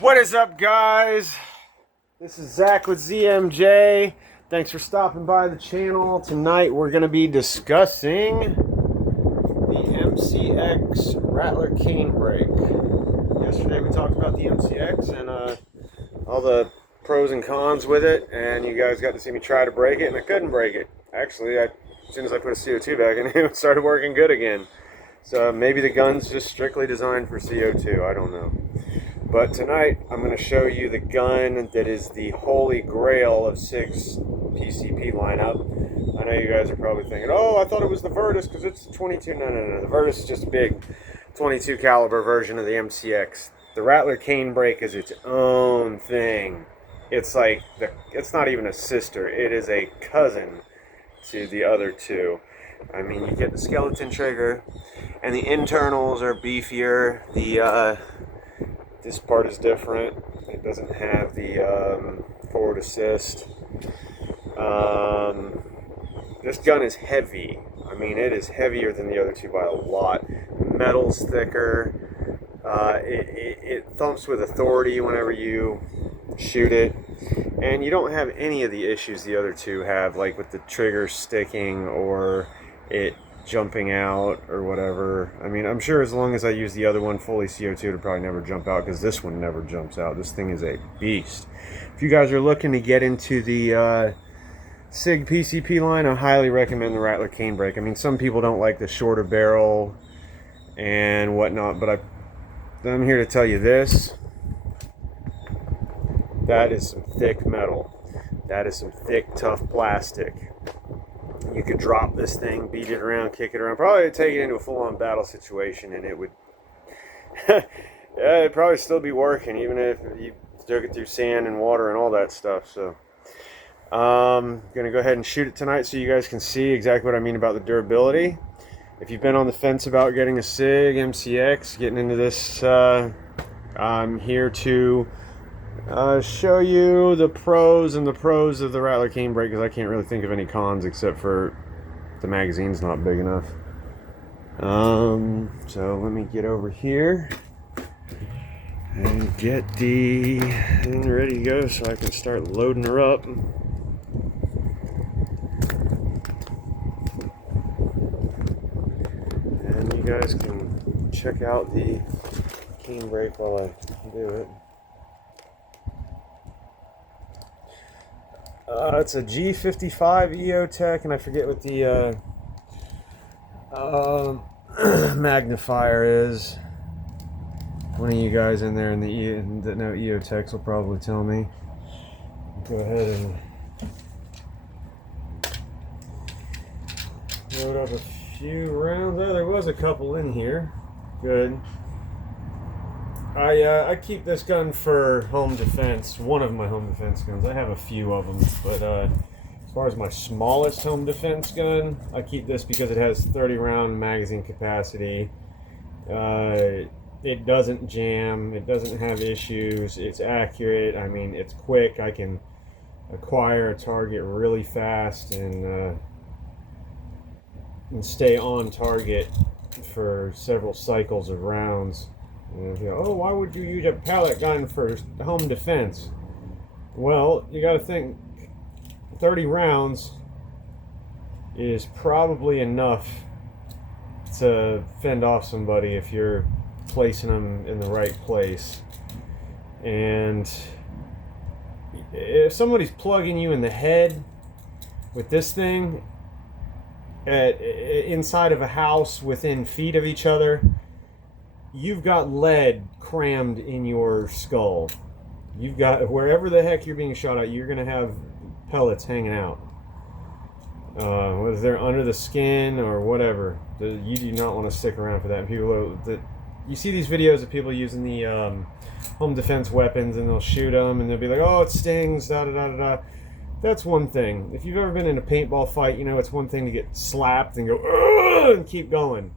What is up, guys? This is Zach with ZMJ. Thanks for stopping by the channel. Tonight we're going to be discussing the MCX Rattler canebrake. Yesterday we talked about the MCX and all the pros and cons with it, and you guys got to see me try to break it, and I couldn't break it. Actually, as soon as I put a CO2 back in it started working good again. So maybe the gun's just strictly designed for CO2, I don't know. But tonight, I'm going to show you the gun that is the holy grail of Sig's PCP lineup. I know you guys are probably thinking, oh, I thought it was the Virtus because it's 22. No. The Virtus is just a big 22 caliber version of the MCX. The Rattler canebrake is its own thing. It's like, it's not even a sister. It is a cousin to the other two. I mean, you get the skeleton trigger, and the internals are beefier. This part is different. It doesn't have the forward assist. This gun is heavy. I mean, it is heavier than the other two by a lot. Metal's thicker. It thumps with authority whenever you shoot it. And you don't have any of the issues the other two have, like with the trigger sticking or it jumping out or whatever. I mean, I'm sure as long as I use the other one fully CO2, it'll probably never jump out, because this one never jumps out. This thing is a beast. If you guys are looking to get into the Sig PCP line, I highly recommend the Rattler canebrake. I mean, some people don't like the shorter barrel and whatnot, but I'm here to tell you this. That is some thick metal. That is some thick, tough plastic. You could drop this thing, beat it around, kick it around, probably take it into a full-on battle situation, and it would, yeah, it'd probably still be working, even if you took it through sand and water and all that stuff. So, gonna go ahead and shoot it tonight so you guys can see exactly what I mean about the durability. If you've been on the fence about getting a Sig MCX, getting into this, I'm here to show you the pros of the Rattler canebrake, because I can't really think of any cons except for the magazine's not big enough. So let me get over here and get the thing ready to go so I can start loading her up. And you guys can check out the canebrake while I do it. It's a G55 EOTech, and I forget what the magnifier is. One of you guys in there that know EOTechs will probably tell me. Go ahead and load up a few rounds. Oh, there was a couple in here. Good. I keep this gun for home defense, one of my home defense guns. I have a few of them, but as far as my smallest home defense gun, I keep this because it has 30 round magazine capacity. It doesn't jam, it doesn't have issues, it's accurate, I mean, it's quick. I can acquire a target really fast and stay on target for several cycles of rounds. And you know, oh, why would you use a pellet gun for home defense? Well, you got to think 30 rounds is probably enough to fend off somebody if you're placing them in the right place. And if somebody's plugging you in the head with this thing inside of a house within feet of each other, you've got lead crammed in your skull. You've got, wherever the heck you're being shot at, you're going to have pellets hanging out. Whether they're under the skin or whatever, you do not want to stick around for that. You see these videos of people using the home defense weapons, and they'll shoot them, and they'll be like, oh, it stings, da da da da da. That's one thing. If you've ever been in a paintball fight, you know it's one thing to get slapped and go, ugh, and keep going.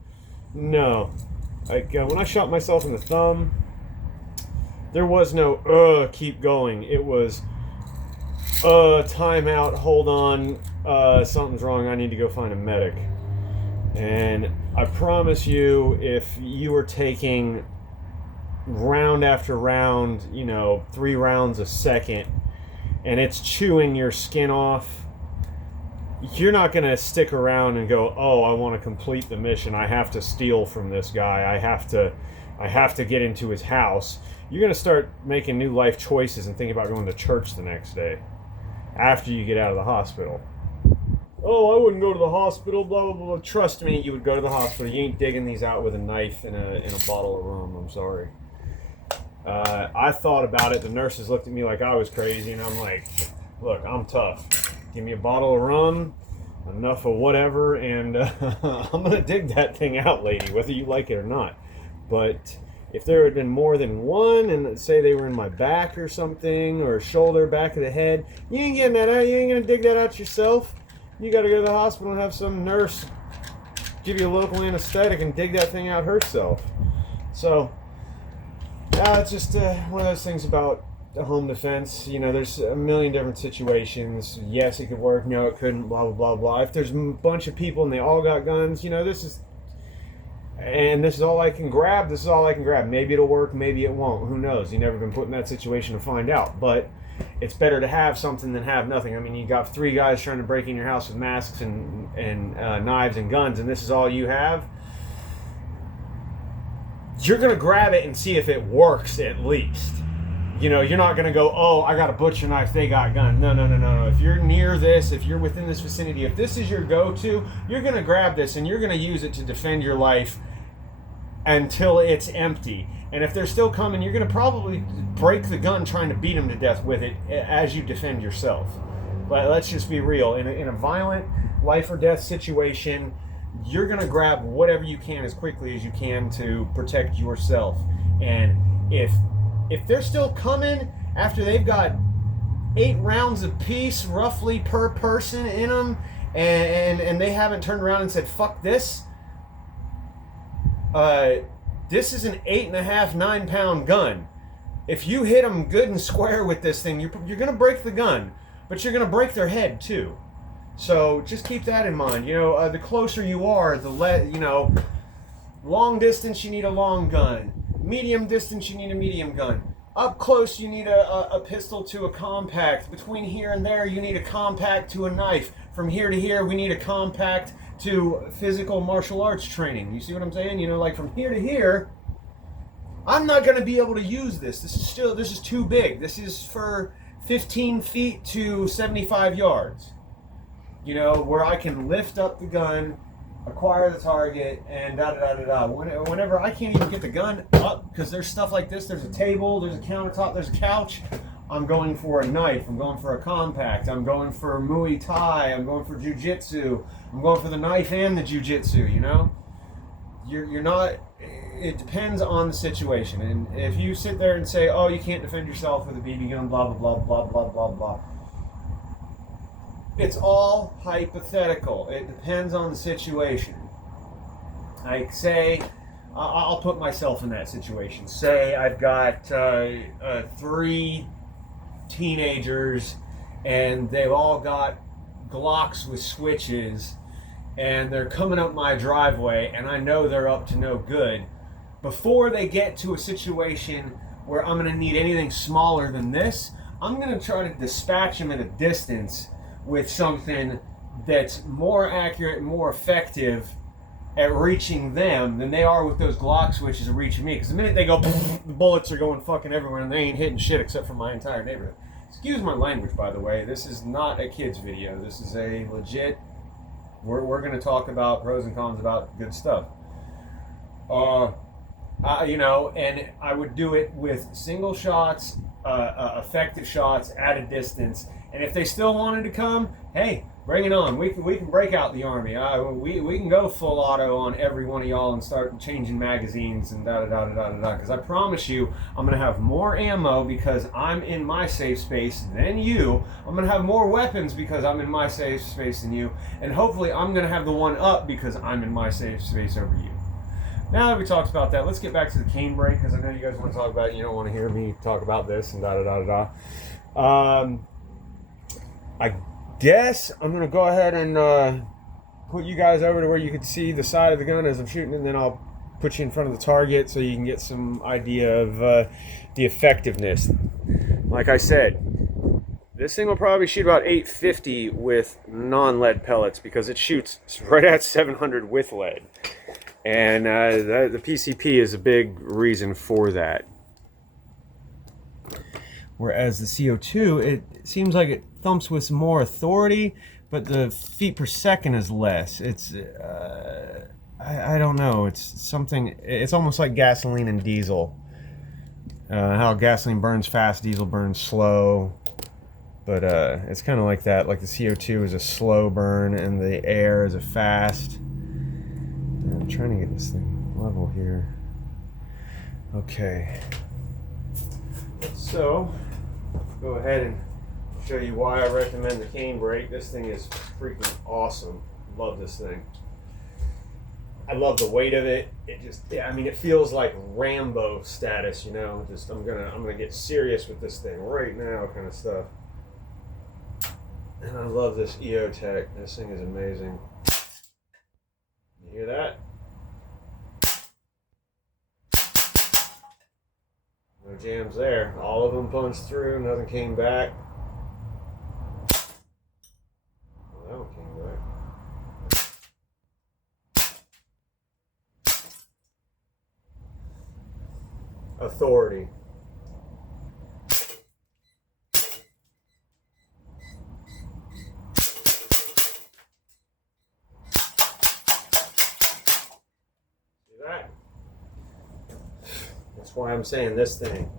No. Like, when I shot myself in the thumb, there was no, keep going. It was, time out, hold on, something's wrong, I need to go find a medic. And I promise you, if you were taking round after round, 3 rounds a second, and it's chewing your skin off, you're not going to stick around and go, oh, I want to complete the mission. I have to steal from this guy. I have to get into his house. You're going to start making new life choices and think about going to church the next day after you get out of the hospital. Oh, I wouldn't go to the hospital, blah, blah, blah. Trust me, you would go to the hospital. You ain't digging these out with a knife and a bottle of rum. I'm sorry. I thought about it. The nurses looked at me like I was crazy, and I'm like, look, I'm tough. Give me a bottle of rum, enough of whatever, and I'm going to dig that thing out, lady, whether you like it or not. But if there had been more than one, and say they were in my back or something, or shoulder, back of the head, you ain't getting that out. You ain't going to dig that out yourself. You got to go to the hospital and have some nurse give you a local anesthetic and dig that thing out herself. So, it's just one of those things about home defense. There's a million different situations. Yes, it could work. No, it couldn't. Blah, blah, blah, blah. If there's a bunch of people and they all got guns, this is all I can grab. This is all I can grab. Maybe it'll work. Maybe it won't. Who knows? You've never been put in that situation to find out. But it's better to have something than have nothing. I mean, you got 3 guys trying to break in your house with masks and knives and guns, and this is all you have. You're going to grab it and see if it works at least. You're not going to go, oh, I got a butcher knife, they got guns. No. If you're near this, if you're within this vicinity, if this is your go-to, you're going to grab this and you're going to use it to defend your life until it's empty. And if they're still coming, you're going to probably break the gun trying to beat them to death with it as you defend yourself. But let's just be real. In a violent life or death situation, you're going to grab whatever you can as quickly as you can to protect yourself. And if they're still coming after they've got 8 rounds apiece roughly per person in them, and they haven't turned around and said, fuck this, this is an 8.5, 9-pound gun. If you hit them good and square with this thing, you're going to break the gun, but you're going to break their head too. So just keep that in mind. The closer you are, the long distance, you need a long gun. Medium distance, you need a medium gun. Up close, you need a pistol to a compact. Between here and there, you need a compact to a knife. From here to here, we need a compact to physical martial arts training. You see what I'm saying? Like from here to here, I'm not going to be able to use this. This is too big. This is for 15 feet to 75 yards. Where I can lift up the gun, acquire the target, and da-da-da-da-da. Whenever I can't even get the gun up, because there's stuff like this, there's a table, there's a countertop, there's a couch, I'm going for a knife, I'm going for a compact, I'm going for Muay Thai, I'm going for Jiu-Jitsu, I'm going for the knife and the Jiu-Jitsu, You're not, it depends on the situation. And if you sit there and say, oh, you can't defend yourself with a BB gun, blah, blah, blah, blah, blah, blah, blah. It's all hypothetical. It depends on the situation. Like, say, I'll put myself in that situation. Say I've got 3 teenagers, and they've all got Glocks with switches, and they're coming up my driveway, and I know they're up to no good. Before they get to a situation where I'm going to need anything smaller than this, I'm going to try to dispatch them at a distance with something that's more accurate and more effective at reaching them than they are with those Glock switches at reaching me. Because the minute they go, the bullets are going fucking everywhere and they ain't hitting shit except for my entire neighborhood. Excuse my language, by the way. This is not a kid's video. This is a legit, we're going to talk about pros and cons about good stuff. And I would do it with single shots, effective shots at a distance. And if they still wanted to come, hey, bring it on. We can break out the army. We can go full auto on every one of y'all and start changing magazines and da-da-da-da-da-da. Because I promise you, I'm going to have more ammo because I'm in my safe space than you. I'm going to have more weapons because I'm in my safe space than you. And hopefully I'm going to have the one up because I'm in my safe space over you. Now that we talked about that, let's get back to the canebrake, because I know you guys want to talk about it. You don't want to hear me talk about this and da-da-da-da-da. I guess I'm going to go ahead and put you guys over to where you can see the side of the gun as I'm shooting, and then I'll put you in front of the target so you can get some idea of the effectiveness. Like I said, this thing will probably shoot about 850 with non-lead pellets because it shoots right at 700 with lead. And the PCP is a big reason for that. Whereas the CO2, it seems like it thumps with more authority, but the feet per second is less. It's, I don't know, it's something, it's almost like gasoline and diesel. How gasoline burns fast, diesel burns slow. But it's kind of like that, like the CO2 is a slow burn and the air is a fast. I'm trying to get this thing level here. Okay. So, go ahead and show you why I recommend the canebrake. This thing is freaking awesome. Love this thing. I love the weight of it. It just, yeah, I mean, it feels like Rambo status, you know. Just I'm gonna get serious with this thing right now, kind of stuff. And I love this EOTech. This thing is amazing. You hear that? No jams there. All of them punched through. Nothing came back. Well, that one came back. Authority. See that? That's why I'm saying this thing.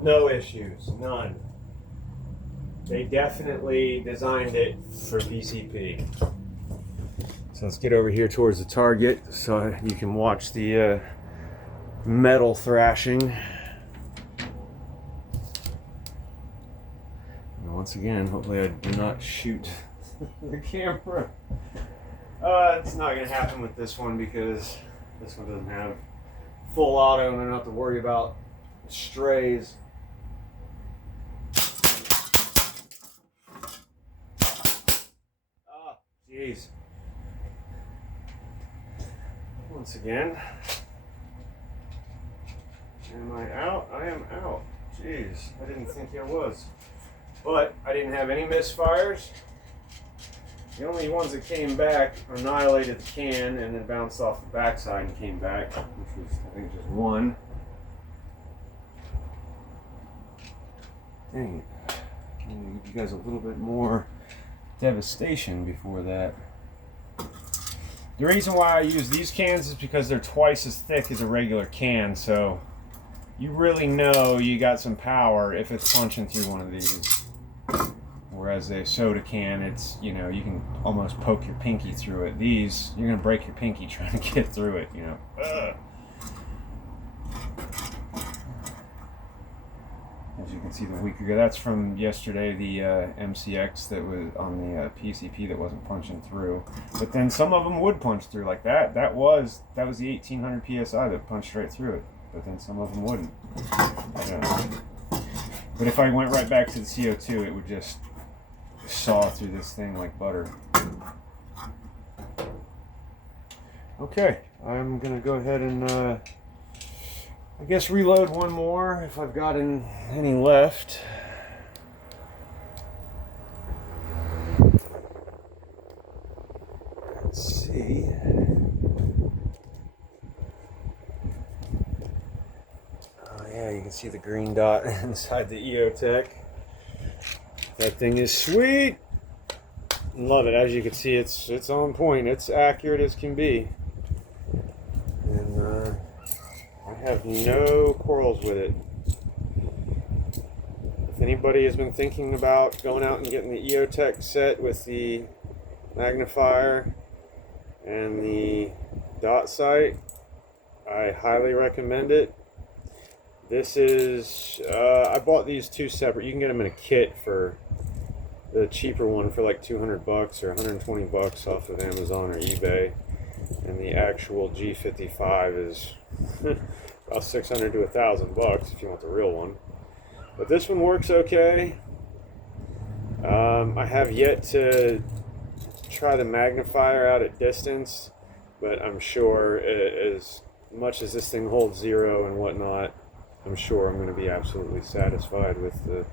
No issues. None. They definitely designed it for PCP. So let's get over here towards the target so you can watch the metal thrashing. And once again, hopefully I do not shoot the camera. It's not going to happen with this one because this one doesn't have full auto and I don't have to worry about strays. Ah, jeez. Once again. Am I out? I am out. Jeez, I didn't think I was. But I didn't have any misfires. The only ones that came back annihilated the can and then bounced off the backside and came back, which was, I think, just one. Dang it. I'm going to give you guys a little bit more devastation before that. The reason why I use these cans is because they're twice as thick as a regular can, so you really know you got some power if it's punching through one of these. Whereas a soda can, it's, you know, you can almost poke your pinky through it. These, you're going to break your pinky trying to get through it, you know. Ugh. As you can see, the weaker, that's from yesterday, the MCX that was on the PCP that wasn't punching through. But then some of them would punch through like that. That was the 1800 PSI that punched right through it. But then some of them wouldn't. I don't know. But if I went right back to the CO2, it would just saw through this thing like butter. Okay, I'm gonna go ahead and I guess reload one more if I've got any left. Let's see. Oh yeah, you can see the green dot inside the EOTech. That thing is sweet. Love it. As you can see, it's on point. It's accurate as can be. And I have no quarrels with it. If anybody has been thinking about going out and getting the EOTech set with the magnifier and the dot sight, I highly recommend it. This is, I bought these two separate. You can get them in a kit for the cheaper one for like 200 bucks or 120 bucks off of Amazon or eBay. And the actual G55 is about 600 to 1,000 bucks if you want the real one. But this one works okay. I have yet to try the magnifier out at distance, but I'm sure as much as this thing holds 0 and whatnot, I'm sure I'm going to be absolutely satisfied with the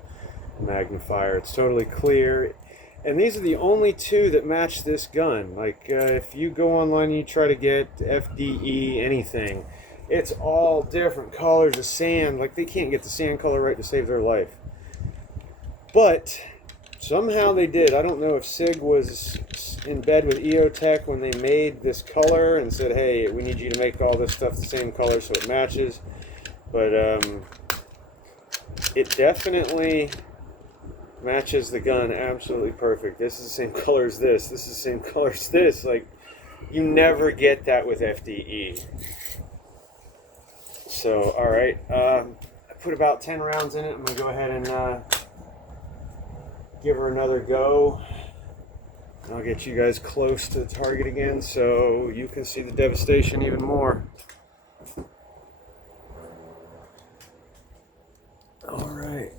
magnifier. It's totally clear. And these are the only two that match this gun. Like, if you go online and you try to get FDE anything, it's all different colors of sand. Like, they can't get the sand color right to save their life. But somehow they did. I don't know if Sig was in bed with EOTech when they made this color and said, hey, we need you to make all this stuff the same color so it matches. But it definitely matches the gun absolutely perfect. This is the same color as this. This is the same color as this. Like, you never get that with FDE. So, alright. I put about 10 rounds in it. I'm going to go ahead and give her another go. I'll get you guys close to the target again so you can see the devastation even more. Alright.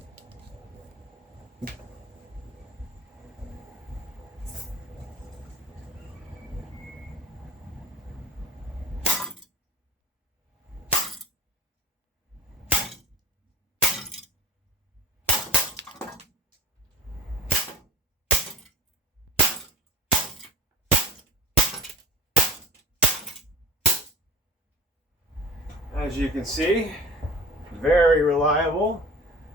As you can see, very reliable,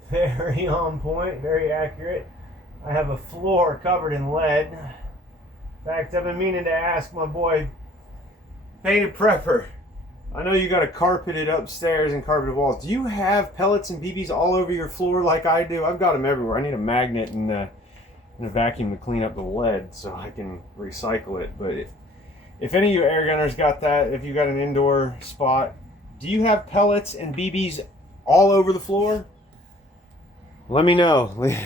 very on point, very accurate. I have a floor covered in lead. In fact, I've been meaning to ask my boy, Painted Prepper. I know you got a carpeted upstairs and carpeted walls. Do you have pellets and BBs all over your floor like I do? I've got them everywhere. I need a magnet and a vacuum to clean up the lead so I can recycle it. But if any of you air gunners got that, if you got an indoor spot, do you have pellets and BBs all over the floor? Let me know. Leave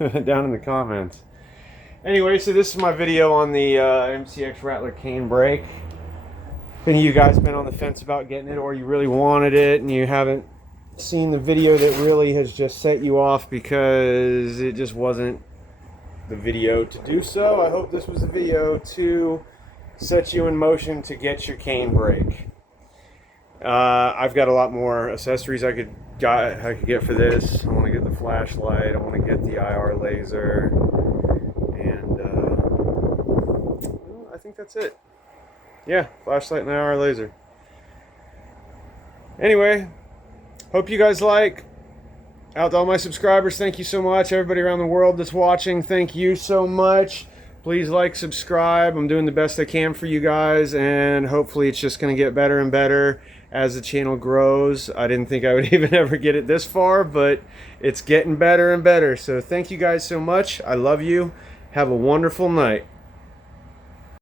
it down in the comments. Anyway, so this is my video on the MCX Rattler canebrake. If any of you guys been on the fence about getting it, or you really wanted it and you haven't seen the video that really has just set you off because it just wasn't the video to do so, I hope this was the video to set you in motion to get your canebrake. I've got a lot more accessories I could get for this. I want to get the flashlight, I want to get the IR laser, and I think that's it. Yeah, flashlight and IR laser. Anyway, hope you guys like. Out to all my subscribers, thank you so much. Everybody around the world that's watching, thank you so much. Please like, subscribe. I'm doing the best I can for you guys, and hopefully it's just going to get better and better as the channel grows. I didn't think I would even ever get it this far, but it's getting better and better. So thank you guys so much. I love you. Have a wonderful night.